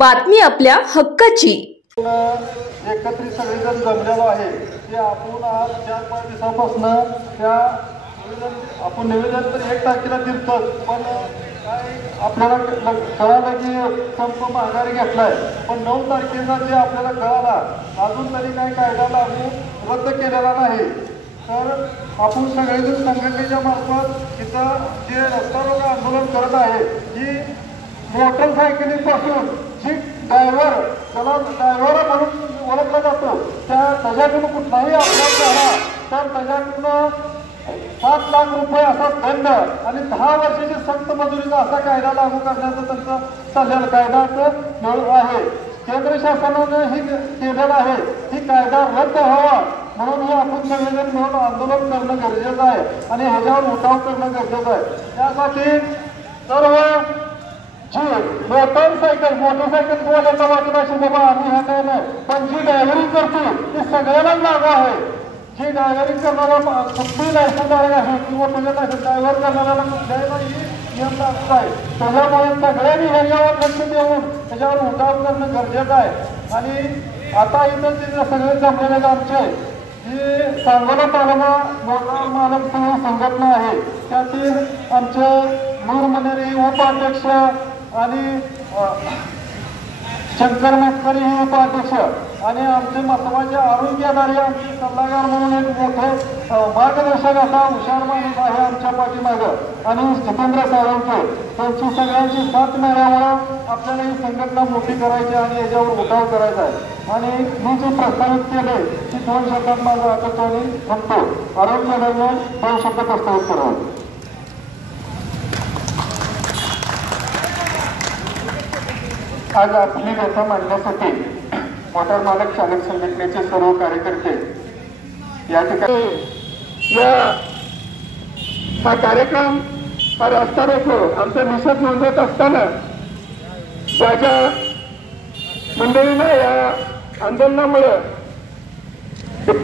बातमी आपल्या हक्काची। एकत्रित सगळेजण जमलेलो आहे की आपण आज 4-5 दिवसापासून त्या आपण निवेदन तर 1 तारखेला दिलतोच, पण काय आपल्याला कळालं की संप माघारी घेतलाय, पण 9 तारखेला जे आपल्याला कळाला अजून तरी काही कायदा लागू रद्द केलेला नाही। तर आपण सगळेजण संघटनेच्या मार्फत इथं जे रस्ता रोको आंदोलन करत आहे की मोटरसायकलीपासून जी ड्रायव्हर त्याला ड्रायव्हर म्हणून ओळखला जातो त्याच्याकडून कुठलाही अपघात झाला तर त्याच्याकडून 7 लाख रुपये असा दंड आणि 10 वर्षाची सक्त मजुरीचा असा कायदा लागू करण्याचं त्यांचं चाललेलं कायद्याचं आहे। केंद्र शासनाने ही केलेलं आहे ही कायदा रद्द व्हावा म्हणून हे आपण सगळेजण मिळून आंदोलन करणं गरजेचं आहे आणि ह्याच्यावर उठाव करणं गरजेचं आहे। त्यासाठी सर्व मोटरसायकल बोलायला वाटत अशी बाबा आम्ही हे काय नाही, पण जी ड्रायव्हरिंग करतो ती सगळ्यांनाच लागू आहे। जी ड्रायव्हरिंग करणारा कुठली लायसन्सधारक आहे किंवा तुझ्या ड्रायव्हर करणाऱ्याला कुठल्याही नियम लागत आहे। त्याच्यामुळे सगळ्यांनी ह्याच्यावर लक्ष देऊन त्याच्यावर उठाव करणं गरजेचं आहे। आणि आता इथं तिथे सगळे जमलेले आमचे जी सांगोला तालुका मोटार मालक संघटना आहे त्यातील आमचे नूर मनेरी उपाध्यक्ष आणि शंकर मस्करी हे उपाध्यक्ष आणि आमचे महत्वाचे आरोग्यदारी आमचे सल्लागार म्हणून एक मोठे मार्गदर्शक असा हुशार माणूस आहे आमच्या पाठीमागं आणि जितेंद्र साहेबांचे त्यांची सगळ्यांची साथ मिळाल्यामुळं आपल्याला ही संघटना मोठी करायची आणि याच्यावर उठाव करायचा आहे। आणि मी जे प्रस्तावित केले की 2 शब्दात माझं आकर्षण थांबतो। आरोग्यदारी 2 शब्द प्रस्तावित करावं। आज आपली व्यथा मांडण्यासाठी मोटार मालक चालक संघटनेचे सर्व कार्यकर्ते या ठिकाणी हा कार्यक्रम हा रस्ता रोको आमचा निषेध नोंदवत असताना ज्या ज्या मंडळींना या आंदोलनामुळे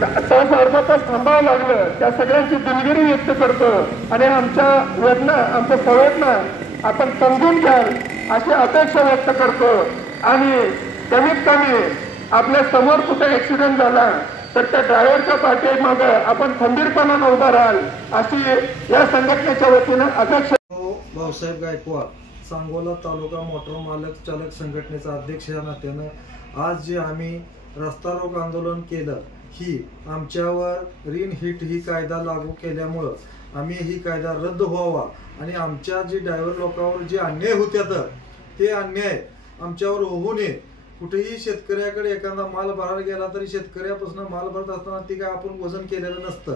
तास अर्धा तास थांबावं लागलं त्या सगळ्यांची दिलगिरी व्यक्त करतो आणि आमच्या वेदना आमच्या संवेदना आपण समजून घ्याल अशी अपेक्षा व्यक्त करतो। आणि कमीत कमी आपल्या समोर कुठे ऍक्सिडेंट झाला तर त्या ड्रायव्हरच्या पाठीमागं आपण खंबीरपणाने उभा राहाल अशी या संघटनेच्या वतीनं अपेक्षा। भाऊसाहेब गायकवाड, सांगोला तालुका मोटार मालक चालक संघटनेचा अध्यक्ष या नात्यानं आज जे आम्ही रस्ता रोको आंदोलन केलं ही आमच्यावर ऋण हिट ही कायदा लागू केल्यामुळं आम्ही ही कायदा रद्द व्हावा आणि आमच्या जे ड्रायव्हर लोकांवर जे अन्याय होत्यात ते अन्याय आमच्यावर होऊ नये। कुठेही शेतकऱ्याकडे एखादा माल भरायला गेला तरी शेतकऱ्यापासून माल भरत असताना ती काय आपण वजन केलेलं नसतं,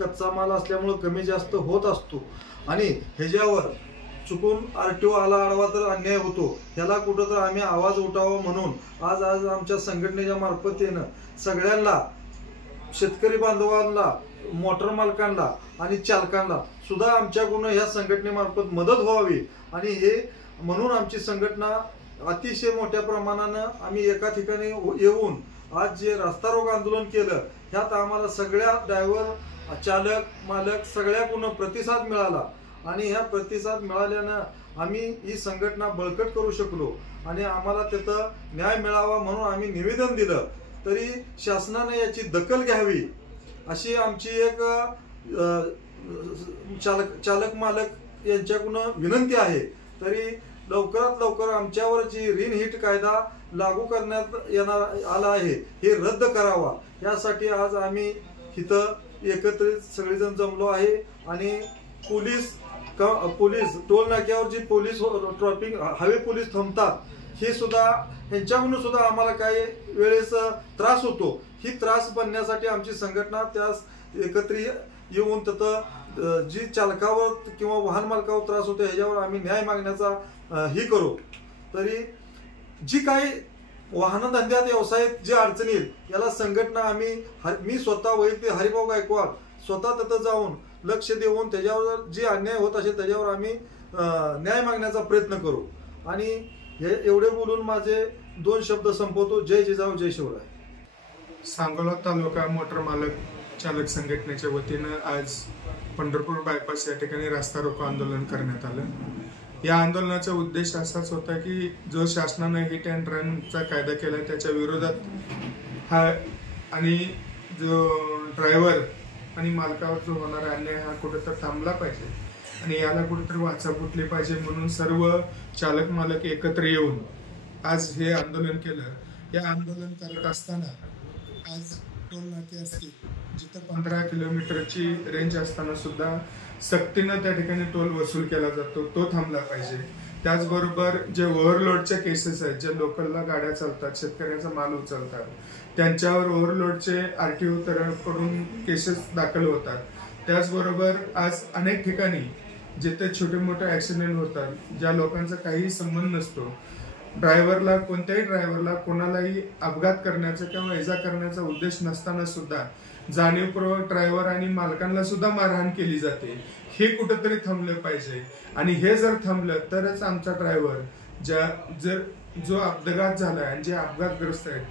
कच्चा माल असल्यामुळं कमी जास्त होत असतो आणि ह्याच्यावर चुकून RTO आला आडवा तर अन्याय होतो। ह्याला कुठं तर आम्ही आवाज उठावा म्हणून आज आमच्या संघटनेच्या मार्फतीनं सगळ्यांना शेतकरी बांधवांना मोटर मालकांना आणि चालकांना सुद्धा आमच्याकडून ह्या संघटनेमार्फत मदत व्हावी आणि हे म्हणून आमची संघटना अतिशय मोठ्या प्रमाणानं आम्ही एका ठिकाणी येऊन आज जे रस्ता रोको आंदोलन केलं ह्यात आम्हाला सगळ्या ड्रायव्हर चालक मालक सगळ्याकडून प्रतिसाद मिळाला आणि ह्या प्रतिसाद मिळाल्यानं आम्ही ही संघटना बळकट करू शकलो आणि आम्हाला तिथं न्याय मिळावा म्हणून आम्ही निवेदन दिलं तरी शासनाने याची दखल घ्यावी अशी आमची एक चालक मालक यांच्याकडून विनंती आहे। तरी लवकरात लवकर आमच्यावर जी ऋण हिट कायदा लागू करण्यात येणार आला आहे हे रद्द करावा यासाठी आज आम्ही इथं एकत्रित सगळेजण जमलो आहे। आणि पोलीस टोल नाक्यावर जी पोलीस ट्रॅफिक हायवे पोलीस थांबतात हे सुद्धा ह्यांच्याकडून सुद्धा आम्हाला काही वेळेस त्रास होतो। ही त्रास बनण्यासाठी आमची संघटना त्यास एकत्रित येऊन तिथं जी चालकावर किंवा वाहन मालकावर त्रास होतो ह्याच्यावर आम्ही न्याय मागण्याचा ही करू। तरी जी काही वाहनधंद्यात व्यवसायात जी अडचणी याला संघटना मी स्वतः वैयक्तिक हरिभाऊ गायकवाड स्वतः तिथं जाऊन लक्ष देऊन त्याच्यावर जे अन्याय होत असेल त्याच्यावर आम्ही न्याय मागण्याचा प्रयत्न करू। आणि हे एवढे बोलून माझे 2 शब्द संपवतो। जय जिजाऊ जय शिवराय। सांगोला तालुका मोटार मालक चालक संघटनेच्या वतीनं आज पंढरपूर बायपास या ठिकाणी रस्ता रोको आंदोलन करण्यात आलं। या आंदोलनाचा उद्देश असाच होता की जो शासनाने हिट अँड रनचा कायदा केला त्याच्या विरोधात हा आणि जो ड्रायव्हर आणि मालकावर जो होणारा अन्याय हा कुठेतरी थांबला पाहिजे आणि याला कुठेतरी वाचा फुटली पाहिजे म्हणून सर्व चालक मालक एकत्र येऊन आज हे आंदोलन केलं। या आंदोलन करत असताना आज टोल नाके असतील जिथं 15 किलोमीटरची रेंज असताना सुद्धा सक्तीनं त्या ठिकाणी टोल वसूल केला जातो, तो थांबला पाहिजे। त्याचबरोबर जे ओव्हरलोडच्या केसेस आहेत, जे लोकलला गाड्या चालतात, शेतकऱ्यांचा माल उचलतात, त्यांच्यावर ओव्हरलोडचे RTO कडून केसेस दाखल होतात। त्याचबरोबर आज अनेक ठिकाणी जिथे छोटे मोठे ऍक्सिडेंट होतात, ज्या लोकांचा काही संबंध नसतो, ड्रायव्हरला कोणत्याही ड्रायव्हरला कोणालाही अपघात करण्याचा किंवा इजा करण्याचा उद्देश नसताना सुद्धा जाणीवपूर्वक ड्रायव्हर आणि मालकांना सुद्धा मारहाण केली जाते। हे कुठेतरी थांबलं पाहिजे आणि हे जर थांबलं तरच आमचा ड्रायव्हर जो अपघात झालाय आणि जे अपघातग्रस्त आहेत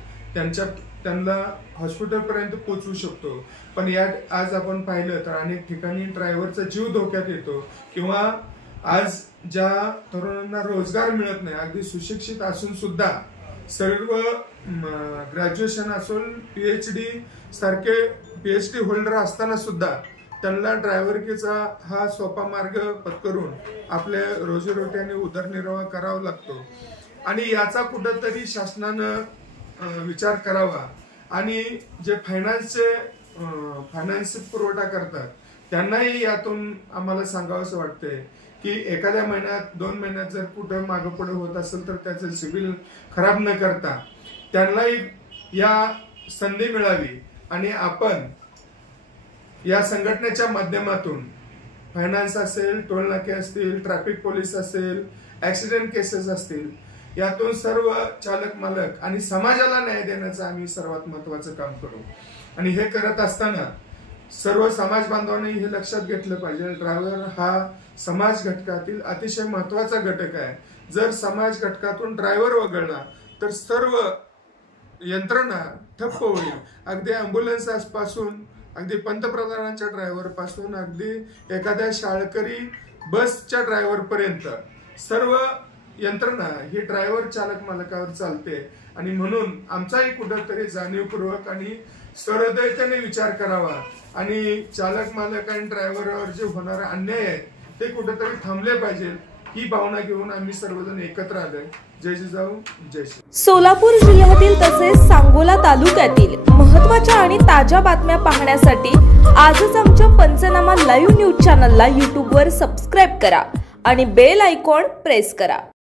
त्यांना हॉस्पिटलपर्यंत पोहोचवू शकतो। पण यात आज आपण पाहिलं तर अनेक ठिकाणी ड्रायव्हरचा जीव धोक्यात येतो किंवा आज ज्या तरुणांना रोजगार मिळत नाही, अगदी सुशिक्षित असून सुद्धा सर्व ग्रॅज्युएशन असून PhD सारखे PhD होल्डर असताना सुद्धा त्यांना ड्रायव्हरकीचा हा सोपा मार्ग पत्करून आपल्या रोजीरोटी आणि उदरनिर्वाह करावा लागतो आणि याचा कुठेतरी शासनानं विचार करावा आणि जे फायनान्स पुरवठा करतात त्यांनाही यातून आम्हाला सांगावंसं वाटतंय की एखाद्या महिन्यात 2 महिन्यात जर कुठं मागं पुढे होत असेल तर त्याचं सिव्हिल खराब न करता त्यांनाही या संधी मिळावी आणि आपण या संघटनेच्या माध्यमातून फायनान्स असेल, टोल नाके असतील, ट्रॅफिक पोलीस असेल, ऍक्सिडेंट केसेस असतील, यातून सर्व चालक मालक आणि समाजाला न्याय देण्याचं आम्ही सर्वात महत्वाचं काम करू आणि हे करत असताना सर्व समाज बांधवांनी हे लक्षात घेतलं पाहिजे, ड्रायव्हर हा समाज घटकातील अतिशय महत्वाचा घटक आहे। जर समाज घटकातून ड्रायव्हर वगळला तर सर्व यंत्रणा ठप्प होईल। अगदी अँब्युलन्स पासून, अगदी पंतप्रधानांच्या ड्रायव्हर पासून, अगदी एखाद्या शाळकरी बसच्या ड्रायव्हर पर्यंत सर्व यंत्रणा ही ड्रायव्हर चालक मालकावर चालते आणि म्हणून आमचाही कुठेतरी जाणीवपूर्वक आणि सहृदयतेने विचार करावा आणि चालक मालक आणि ड्रायव्हरवर जे होणारा अन्याय आहे ते कुठेतरी थांबले पाहिजे, ही भावना घेऊन आम्ही सर्वजण एकत्र आलोय। जय जिजाऊ, जय श्री। सोलापूर जिल्ह्यातील तसेच सांगोला तालुक्यातील महत्त्वाच्या आणि ताज्या बातम्या पाहण्यासाठी आजच आमच्या पंचनामा लाईव्ह न्यूज चॅनलला YouTube वर सबस्क्राईब करा आणि बेल आयकॉन प्रेस करा।